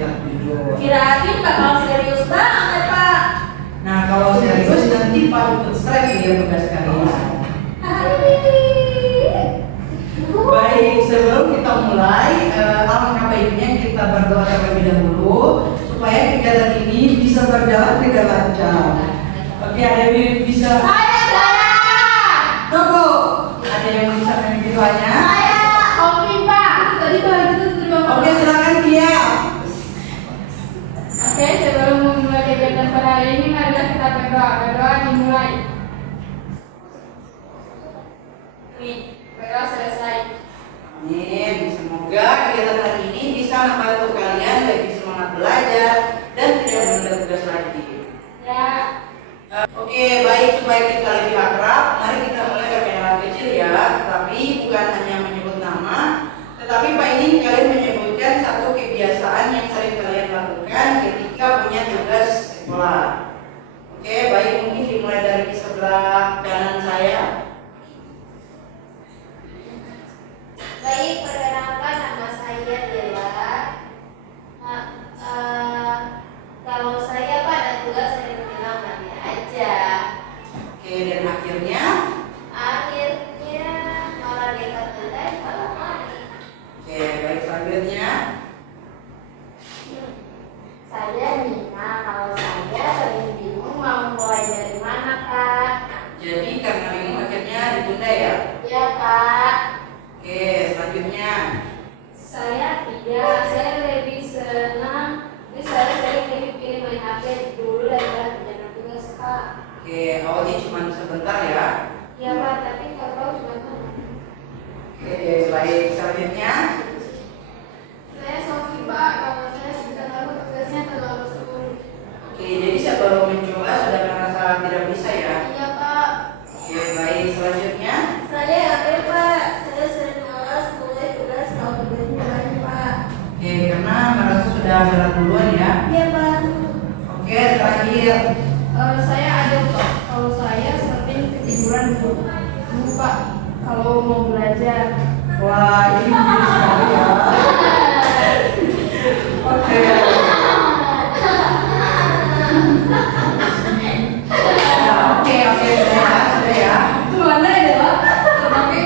cetak judul. Kirain bakal serius banget, Pak. Nah, kalau serius nanti Pak ikut strike ya tugas kalian. Baik, sebelum kita mulai, alangkah baiknya kita berdoa terlebih dahulu supaya kegiatan ini bisa berjalan dengan lancar. Oke, ada yang bisa? Saya. Tunggu. Ada yang bisa memimpin doanya? Saya. Oke, Pak. Tadi Pak itu terima kasih. Oke, silakan dia. Oke, sebelum memulai kegiatan pada hari ini, marilah kita berdoa. Berdoa dimulai. Nih, berdoa selesai. Amin. Semoga kegiatan hari ini bisa membantu kalian lebih semangat belajar dan tidak menunda tugas lagi. Ya. Oke, baik, supaya kita lebih akrab, mari kita mulai perkenalan kecil ya. Tetapi bukan hanya menyebut nama, tetapi Pak ingin kalian menyebutkan satu kebiasaan yang sering kalian lakukan ketika punya tugas sekolah. Oke, baik, mungkin dimulai dari sebelah kanan saya. Baik, perkenalkan nama saya Dela. Kalau saya pada tugas saya bilang nanya aja. Oke, dan akhirnya Malah dekat-dekat kalau mati. oke, baik, selanjutnya. Saya Nina. Kalau saya sering bingung mau mulai dari mana, Kak? Jadi karena bingung akhirnya ditunda ya. Ya, Kak. Oke, selanjutnya. Saya lebih senang. Saya lebih pilih main HP dulu daripada kerjaan tugas, Kak. Oke, awalnya cuma sebentar ya. Ya, Pak, tapi kalau cuma Oke, baik, selanjutnya. saya Sofi, Pak. Kalau saya sudah tahu tugasnya terlalu sulit. Oke, jadi saya baru mencoba sudah merasa tidak bisa ya. Iya, Pak. Oke, baik, selanjutnya. Saya Ade, Pak. Saya sering malas mulai tugas kalau tugasnya banyak, Pak. Oke, karena merasa sudah berat duluan ya. Iya, Pak. Oke, terakhir. Saya ada, Pak. Kalau saya sering ketiduran dulu, Pak. Kalau mau belajar. Wah, ini jujur sekali ya. Oke. Nah, oke, sudah ya. Itu mana ya, Pak? Terpakai.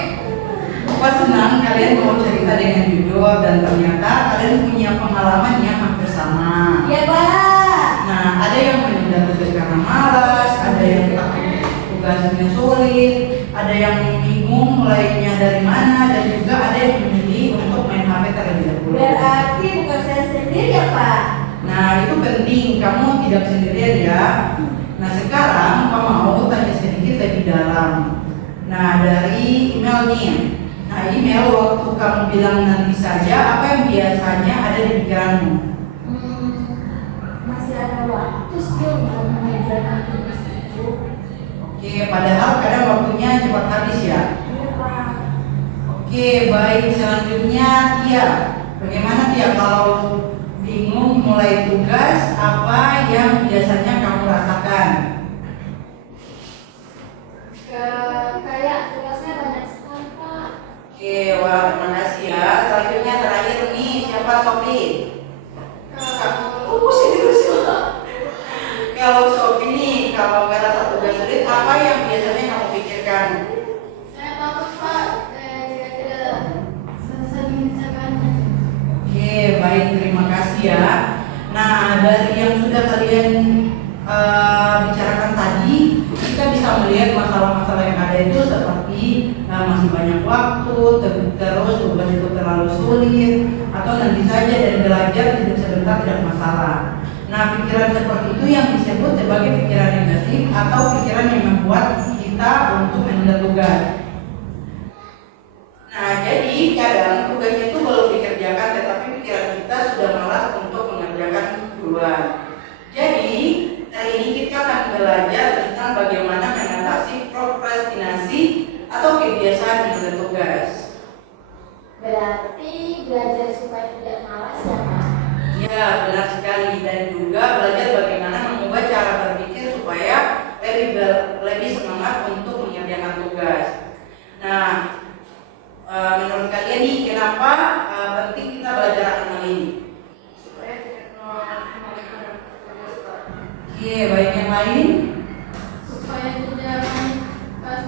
Wah, senang kalian mau cerita dengan jujur dan ternyata kalian punya pengalaman yang hampir sama. Iya, Pak. Nah, ada yang menunda tugas karena malas, ada yang takut tugasnya sulit, ada yang bingung mulainya dari mana, dan juga ada yang memilih untuk main HP terlebih dahulu. Berarti bukan saya sendiri ya, Pak? Nah, itu penting, kamu tidak sendirian ya. Nah, sekarang kamu mau tanya sedikit lebih dalam. Nah, dari email nih. Nah, email waktu kamu bilang nanti saja, apa yang biasanya ada di pikiranmu? Masih ada waktu sih untuk mengerjakan tugas itu. Oke, padahal kadang waktunya cepat habis ya. Iya, Pak. Oke, baik, selanjutnya Tia. Bagaimana Tia kalau bingung mulai tugas, apa yang biasanya kamu rasakan? Kayak tugasnya banyak sekali, Pak. Oke, wah, terima kasih ya. Selanjutnya terakhir nih, siapa Sofi? Pusing terus. Kalau Sofi nih, kalau nggak rasa tugas sulit, apa yang biasanya kamu pikirkan? Saya takut, Pak. Jika tidak selesai mengerjakannya. Oke, baik, terima kasih ya. Nah, dari yang sudah kalian bicarakan tadi, kita bisa melihat masalah-masalah yang ada itu seperti masih banyak waktu, terus tugas itu terlalu sulit, atau nanti saja dan belajar tidak sebentar tidak masalah. Nah, pikiran seperti itu yang disebut sebagai pikiran negatif atau pikiran yang membuat kita untuk menunda tugas. Nah, jadi kadang tugasnya itu belum dikerjakan, tetapi pikiran kita sudah malas untuk mengerjakan duluan. Jadi, hari ini kita akan belajar tentang bagaimana mengatasi prokrastinasi atau kebiasaan menunda tugas. Berarti belajar supaya tidak malas ya, Pak? Ya, benar sekali. Dan juga belajar bagaimana mengubah cara berpikir supaya lebih semangat untuk mengerjakan tugas. Nah, menurut kalian nih kenapa penting kita belajar akan hal ini? Supaya tidak Oke, baik, yang lain? Supaya tidak pas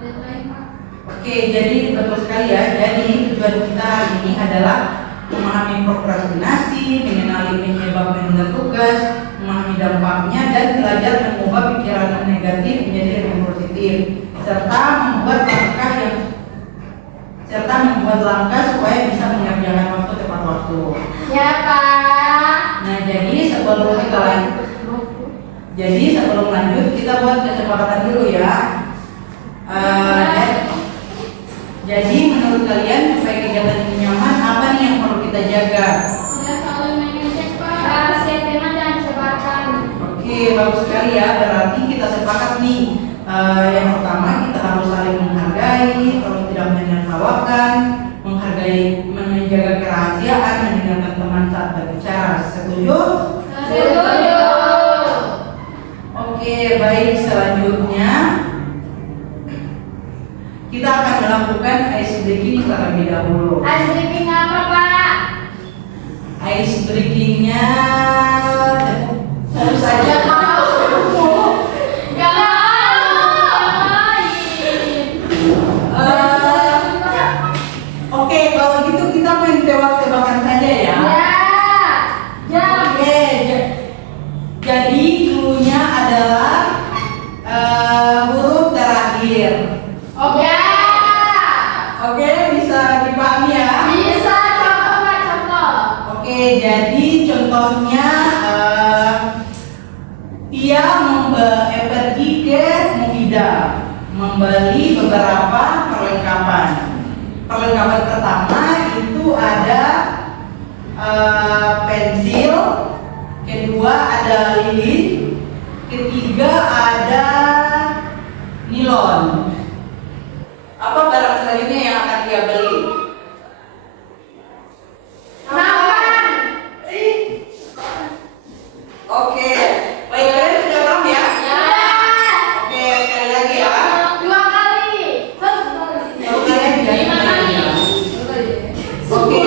deadline, Pak. Oke, jadi betul sekali ya. Jadi tujuan kita hari ini adalah memahami prokrastinasi, mengenali penyebab menunda tugas, memahami dampaknya, dan belajar mengubah pikiran negatif menjadi lebih positif, serta membuat langkah supaya bisa mengerjakan waktu tepat waktu. Ya, Pak. Nah, sebelum lanjut kita buat kesepakatan dulu ya. Jadi menurut kalian supaya kegiatan ini nyaman, apa nih yang perlu kita jaga? Tidak saling mengejek, Pak. Rahasia tema jangan sebarkan. Oke, bagus sekali ya. Berarti kita sepakat nih. Yang pertama kita harus saling menghargai, terus tidak menertawakan, menjaga kerahasiaan, mendengarkan teman saat berbicara. Setuju? Setuju. Oke, baik. Selanjutnya kita akan melakukan ice breaking terlebih dahulu. Ice breaking apa, Pak? Ice breakingnya tentu saja oke, kalau gitu kita main tebak-tebakan saja ya. Oke, jadi cluenya adalah huruf terakhir. Oke, bisa dipahami ya? Bisa, contoh, Pak, contoh. Oke, jadi contohnya dia pergi ke Movida membeli beberapa perlengkapan. Perlengkapan pertama itu ada pensil, kedua ada lilin, ketiga ada nilon. Apa barang selanjutnya yang akan dia beli? Oke, baik, kalian sudah paham ya? Oke, sekali lagi ya. Dua kali. Kalau kalian jadi oke,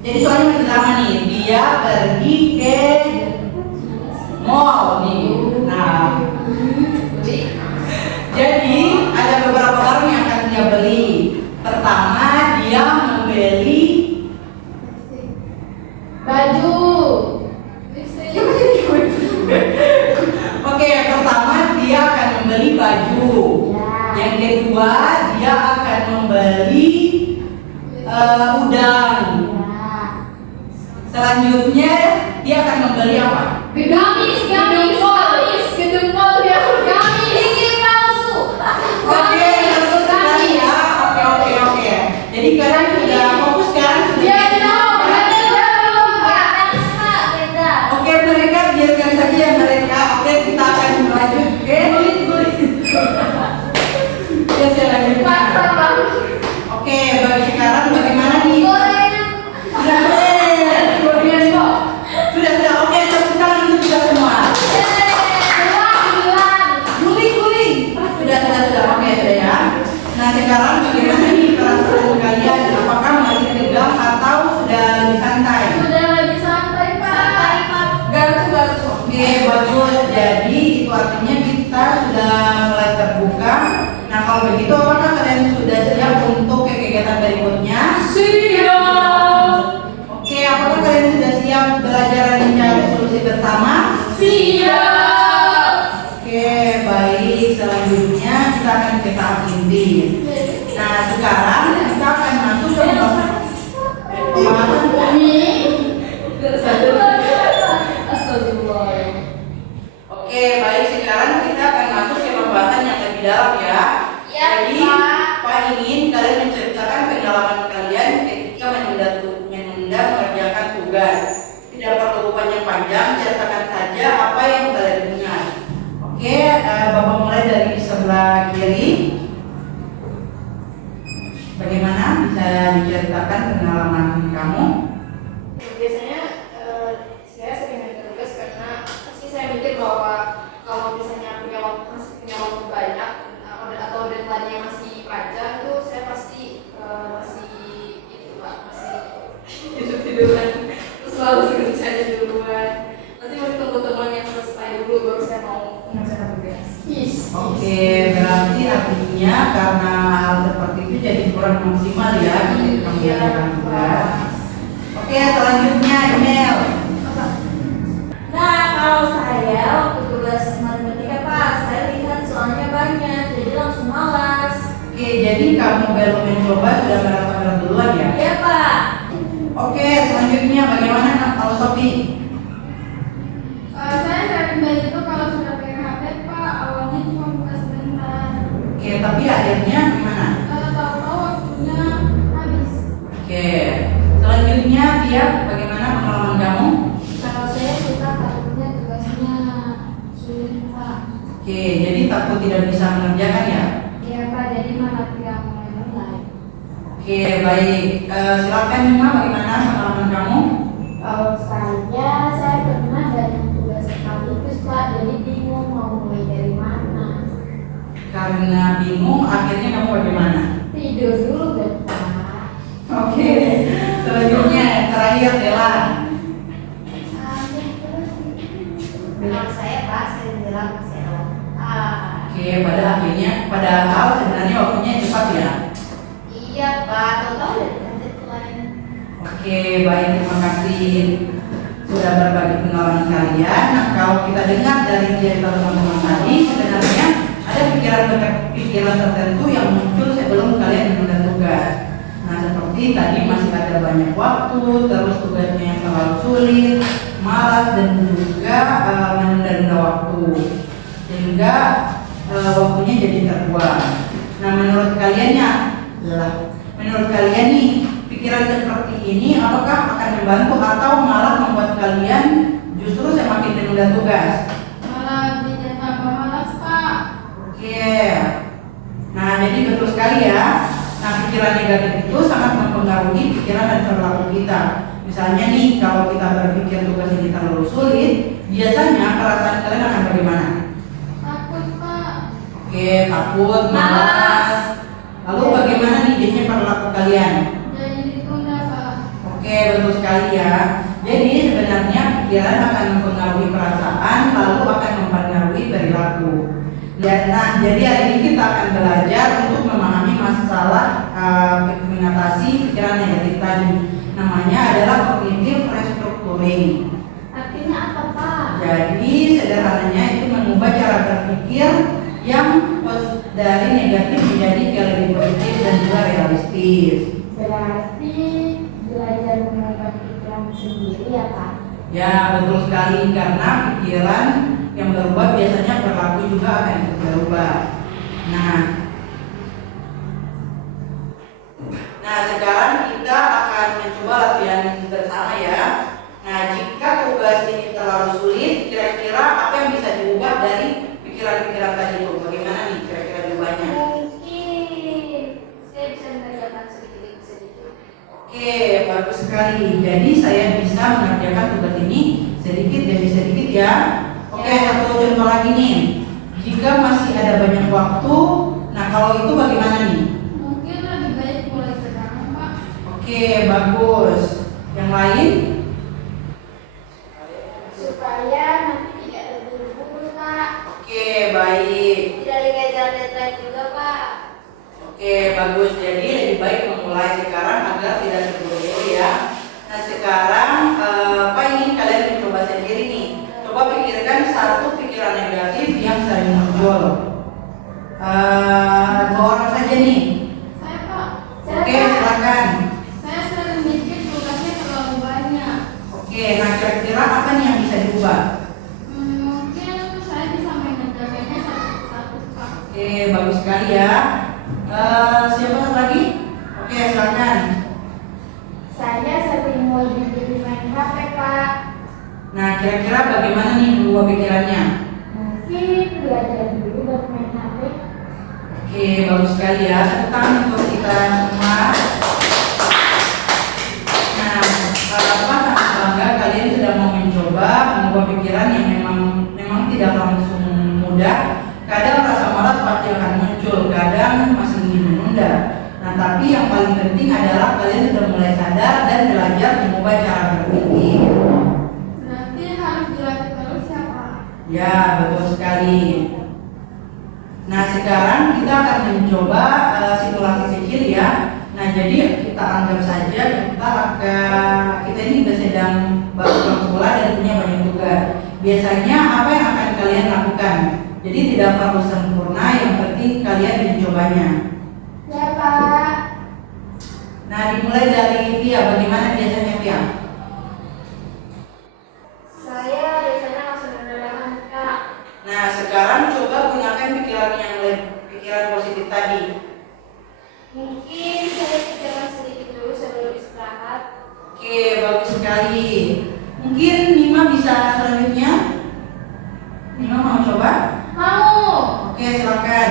jadi soalnya masih lama nih. Dia pergi ke mall nih. Nah, jadi ada beberapa barang yang akan dia beli. Pertama, dia membeli Baju. Oke, yang pertama dia akan membeli baju. Yang kedua dia akan membeli udang. Selanjutnya dia akan membeli apa? Gamis. Gedung mall dia. Gamis. Ini palsu. Oke, betul sekali ya. Oke. Jadi kalian sudah fokus kan? Oke, mereka biarkan saja ya mereka. Oke, kita akan lanjut. Oke, gulit. Ya, saya lanjutkan. Oke, bagi sekarang bagaimana nih? Sudah. Oke, tepuk tangan untuk kita semua. Guling. Sudah. Oke, sudah ya. Nah, sekarang bagaimana nih perasaan kalian? Apakah masih tegang atau sudah lebih santai? Oke, bagus. Jadi itu artinya kita sudah mulai terbuka. Nah, kalau begitu apakah kalian sudah siap untuk kegiatan berikutnya? Siap. Oke, apakah kalian sudah siap belajar dan mencari solusi bersama? Siap. Oke, baik. Selanjutnya kita akan ke tahap inti. Nah, sekarang kita akan masuk ke pembahasan. Oke, baik. Sekarang kita akan masuk ke pembahasan yang lebih dalam ya. Ya, Jadi, Pak. Pak ingin kalian menceritakan pengalaman kalian ketika menunda mengerjakan tugas. Tidak perlu panjang-panjang, ceritakan saja apa yang kalian ingat. Oke, Bapak mulai dari sebelah kiri. Bagaimana bisa diceritakan pengalaman kamu? Biasanya saya sering ngerjain tugas karena pasti saya mikir bahwa kalau misalnya masih punya waktu banyak atau deadline-nya masih panjang itu saya pasti masih tiduran terus lalu kerjanya duluan. Oke, berarti artinya karena hal seperti itu jadi kurang maksimal ya ketika mengerjakan tugas. Oke, selanjutnya email. Nah, kalau saya waktu tugas matematika Pak, saya lihat soalnya banyak, jadi langsung malas. Oke, jadi kamu belum mencoba sudah merasa duluan ya? Iya Pak. Oke, selanjutnya bagaimana kalau Sofi? Saya sering itu kalau sudah pegang HP Pak, awalnya cuma buka sebentar. Oke, tapi akhirnya gimana? Tahu-tahu waktunya habis. Oke, selanjutnya dia bagaimana pengalaman kamu? Kalau saya suka takutnya tugasnya sulit Pak. Oke, jadi takut tidak bisa mengerjakan ya? Iya Pak, jadi malah tidak mulai. Oke, baik. Silakan Mima, bagaimana pengalaman kamu? Kalau saya pernah banyak tugas sekaligus Pak, jadi bingung mau mulai dari mana. Karena bingung, akhirnya kamu bagaimana? Tidur dulu kan Pak. Oke, selanjutnya terakhir Dela. Kalau saya Pak, saya bilang saya Oke, pada akhirnya, padahal sebenarnya waktunya cepat ya. iya Pak, tahu-tahu udah dikantor lain. Oke, baik, terima kasih sudah berbagi pengalaman kalian. Nah, kalau kita dengar dari cerita teman-teman tadi, sebenarnya ada pikiran tertentu yang muncul sebelum kalian menunda tugas. Nah, seperti tadi masih ada banyak waktu, terus tugasnya yang terlalu sulit, malas dan juga menunda-nunda waktu, sehingga waktunya jadi terbuang. Nah, menurut kalian nih, pikiran seperti ini apakah akan membantu atau malah membuat kalian justru semakin menunda tugas? Malah bikin tambah malas Pak. Oke. Nah, jadi betul sekali ya. Nah, pikiran negatif itu sangat mempengaruhi pikiran dan perilaku kita. Misalnya nih, kalau kita berpikir tugas ini terlalu sulit, biasanya perasaan kalian akan bagaimana? Takut Pak. Oke, takut, malas. Lalu bagaimana nih jadinya perilaku kalian? Jadi ditunda Pak. Oke, betul sekali ya. Jadi sebenarnya pikiran akan mempengaruhi perasaan, lalu akan mempengaruhi perilaku. Dan jadi hari ini kita akan belajar untuk memahami masalah mengatasi pikiran negatif tadi. Namanya adalah cognitive restructuring. Artinya apa Pak? Jadi sederhananya itu mengubah cara berpikir yang dari negatif menjadi ke lebih positif dan juga realistis. Berarti belajar mengubah pikiran sendiri ya Pak? Ya, betul sekali, karena pikiran yang berubah biasanya perilaku juga akan berubah. Nah, sekarang kita akan mencoba latihan bersama ya. Nah, jika tugas ini terlalu sulit, kira-kira apa yang bisa diubah dari pikiran-pikiran tadi itu? Bagaimana nih kira-kira diubahnya? Mungkin saya bisa mengerjakan sedikit demi sedikit. Oke, bagus sekali. Jadi saya bisa mengerjakan tugas ini sedikit demi sedikit ya. Oke, satu contoh lagi nih. Jika masih ada banyak waktu, nah kalau itu bagaimana nih? Mungkin lebih baik mulai sekarang Pak. Oke, bagus. Yang lain? Supaya nanti tidak terburu-buru Pak. Oke, baik. Tidak dikejar deadline juga Pak. Oke, bagus. Jadi lebih baik memulai sekarang agar tidak terburu-buru ya. Nah, sekarang apa ingin kalian mencoba sendiri nih? Coba pikirkan satu pikiran negatif yang sering muncul. Dua orang saja nih. Saya Pak. Oke, silakan. Saya sering mikir tugasnya terlalu banyak. Oke, nah kira-kira apa nih yang bisa diubah? Mungkin saya bisa mengerjakannya satu-satu Pak. Oke, bagus sekali ya. Siapa satu lagi? Oke, silakan. Saya sering lebih pilih main HP Pak. Nah, kira-kira bagaimana nih mengubah pikirannya? Mungkin belajar dulu baru main HP. Oke, bagus sekali ya. Tepuk tangan untuk kita semua. Nah, apa sangat bangga kalian sudah mau mencoba mengubah pikiran yang memang tidak langsung mudah. Kadang rasa malas pasti akan muncul, kadang masih ingin menunda. Nah, tapi yang paling penting adalah kalian sudah mulai sadar dan belajar mengubah cara berpikir. Berarti harus dilatih terus ya Pak. Ya, betul sekali. sekarang kita akan mencoba simulasi kecil ya. Nah, jadi kita anggap saja kita ini sedang baru pulang sekolah dan punya banyak tugas. Biasanya apa yang akan kalian lakukan? Jadi tidak perlu sempurna, yang penting kalian mencobanya. Ya Pak. Nah, dimulai dari Tia. Bagaimana biasanya Tia? Saya biasanya langsung menerangkan Kak. Nah, sekarang coba gunakan pikiran positif tadi. Mungkin saya jalan sedikit dulu sebelum istirahat. Oke, bagus sekali. Mungkin Nima bisa selanjutnya? Nima mau coba? Mau. Oke, silakan.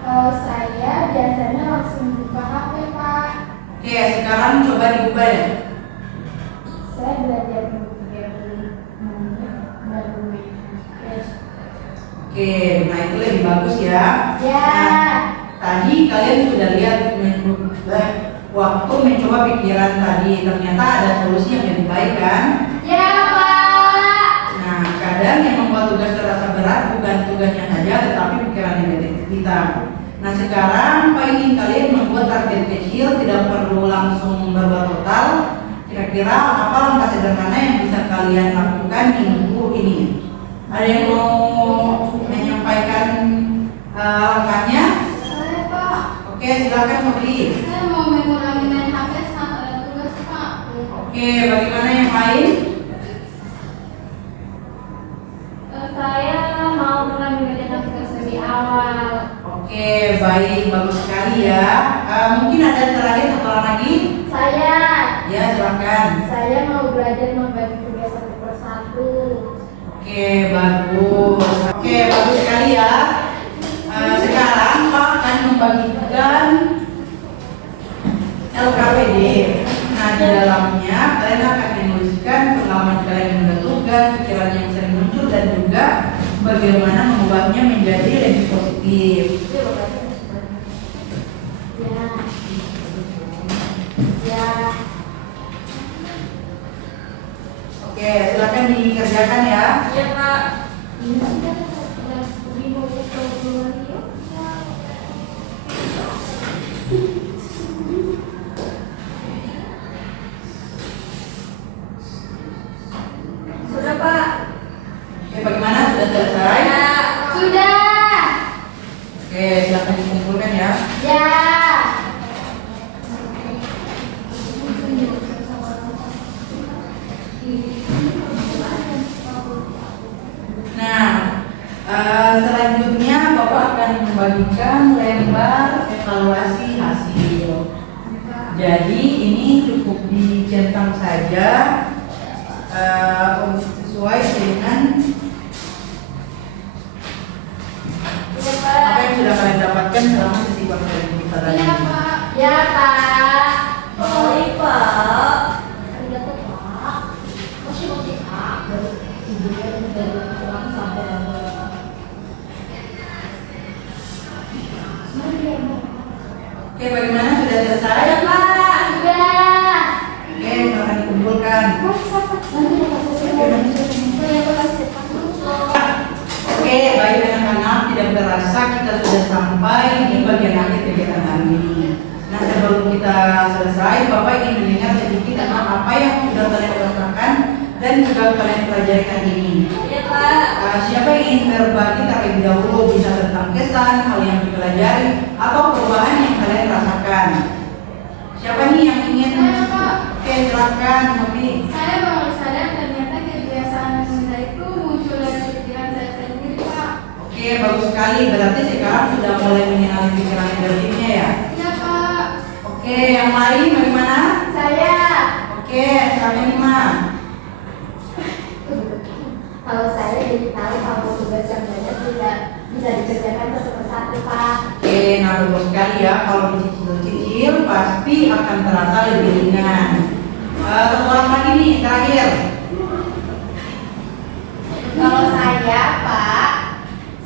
Kalau saya biasanya langsung buka HP Pak. Oke, sekarang coba diubah ya. Saya belajar berpikir baru. Oke, nah itu lebih bagus ya. Ya. Nah, tadi kalian sudah lihat waktu mencoba pikiran tadi, ternyata ada solusi yang lebih baik kan? Ya Pak. Nah, kadang yang membuat tugas terasa berat bukan tugasnya saja, tetapi pikiran negatif kita. Nah, sekarang Pak ingin kalian membuat target kecil, tidak perlu langsung berbuat total. Kira-kira apa langkah sederhana yang bisa kalian lakukan minggu ini? Ada yang mau menyampaikan langkahnya? Saya Pak. Oke, silakan Sobri. Saya mau mengurangi main HP saat ada tugas Pak. Oke, bagaimana yang lain? Saya mau mengurangi mengerjakan tugas lebih awal. Oke, baik, bagus sekali ya. Mungkin ada terakhir satu orang lagi? Saya. Ya, silakan. Saya mau belajar membagi tugas satu persatu. Oke, bagus. Oke, bagus sekali ya. Sekarang Pak akan membagikan LKPD. Nah, di dalamnya kalian akan menuliskan pengalaman kalian yang tugas, pikiran yang sering muncul, dan juga bagaimana mengubahnya menjadi lebih positif. Ya. Ya. Oke, silakan dikerjakan ya. Iya Pak. Sudah Pak. Oke, bagaimana? Sudah selesai? Sudah. Oke, silakan dikumpulkan ya. Ya. Nah, selanjutnya Bapak akan membagikan lembar evaluasi hasil. Jadi ini cukup dicentang saja sesuai dengan apa yang sudah kalian dapatkan selama sesi konferensi kita tadi. Iya Pak. Ya Pak. Baik Pak. Arigatou Pak. Moshi Pak. Dari pulang sampai Oke, bagaimana? Sudah selesai? Ada Pak. Sudah. Oke, silakan dikumpulkan. Oke, baik anak-anak, tidak berasa kita sudah sampai di bagian akhir kegiatan hari ini. Nah, sebelum kita selesai, Bapak ingin mendengar sedikit tentang apa yang sudah kalian rasakan dan juga kalian pelajari hari ini. Ya Pak. Siapa yang ingin berbagi terlebih dahulu, bisa tentang kesan, hal yang dipelajari, atau perubahan yang kalian rasakan? Siapa nih yang ingin? Saya, Pak. Oke, silakan, Novi. Saya baru sadar ternyata kebiasaan menunda itu muncul dari pikiran saya sendiri Pak. Oke, bagus sekali. Berarti sekarang sudah mulai mengenali pikiran negatifnya ya. Iya Pak. Oke, yang lain bagaimana? Saya. Oke, silakan Nima. Kalau saya jadi tahu kalau tugas yang banyak tidak bisa dikerjakan satu persatu Pak. Oke, nah bagus sekali ya. Kalau dicicil-cicil pasti akan terasa lebih ringan. Satu orang lagi nih, terakhir. Kalau saya Pak,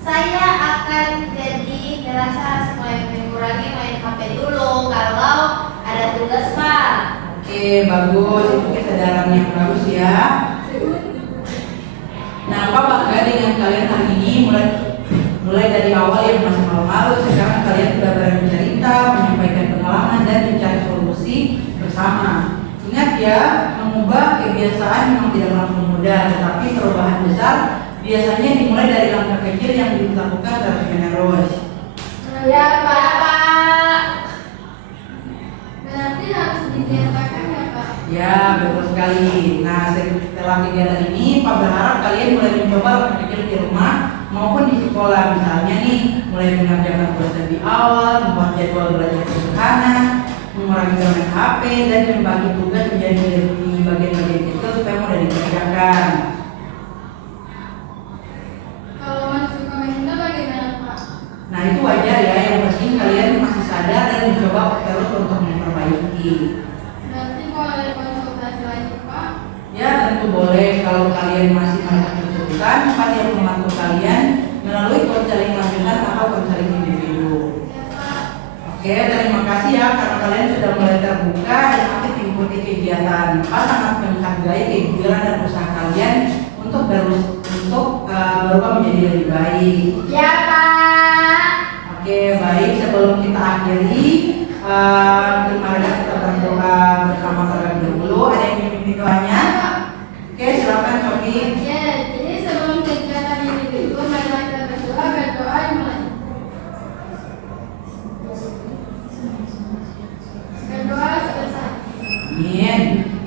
saya akan jadi merasa mulai mengurangi main HP dulu kalau ada tugas Pak. Oke, bagus. Itu kesadaran yang bagus ya. Nah, Pak bangga dengan kalian hari ini mulai Mulai dari awal yang masih malu-malu, sekarang kalian sudah berani cerita, menyampaikan pengalaman dan mencari solusi bersama. Ingat ya, mengubah kebiasaan memang tidak langsung mudah, tetapi perubahan besar biasanya dimulai dari langkah kecil yang dilakukan terus-menerus. Ya Pak. Pak. Berarti harus dibiasakan ya Pak. Ya, betul sekali. Nah, setelah kegiatan ini, Pak berharap kalian mulai mencoba langkah kecil di rumah maupun di sekolah. Misalnya nih, mulai mengerjakan tugas lebih awal, membuat jadwal belajar sederhana, mengurangi bermain HP, dan membagi tugas menjadi bagian-bagian kecil supaya mudah dikerjakan. Kalau masih suka menghindar bagaimana Pak? Nah, itu wajar ya, yang penting kalian masih sadar dan mencoba terus untuk memperbaiki. Berarti boleh konsultasi lagi Pak? Ya, tentu boleh. Kalau kalian masih merasa kesulitan, pasti yang membantu kalian melalui konseling lanjutan atau konseling individu. Ya Pak. Oke, terima kasih ya karena kalian sudah mulai terbuka dan aktif mengikuti kegiatan. Pak sangat menghargai kejujuran dan usaha kalian untuk berubah menjadi lebih baik. Ya Pak. Oke, baik. Sebelum kita akhiri, mari kita berdoa bersama terlebih dahulu. Ada yang memimpin doanya? Oke, silakan Sofi. Ya, jadi sebelum kegiatan ini dulu, marilah kita berdoa dimulai. Berdoa selesai. Amin.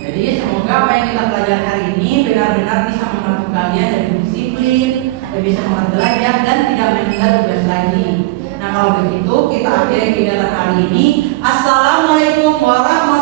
Jadi semoga apa yang kita pelajari hari ini benar-benar bisa membantu kalian lebih disiplin, lebih semangat belajar dan tidak meninggal tugas lagi. Nah, kalau begitu kita akhiri kegiatan hari ini. Assalamualaikum warahmatullahi wabarakatuh.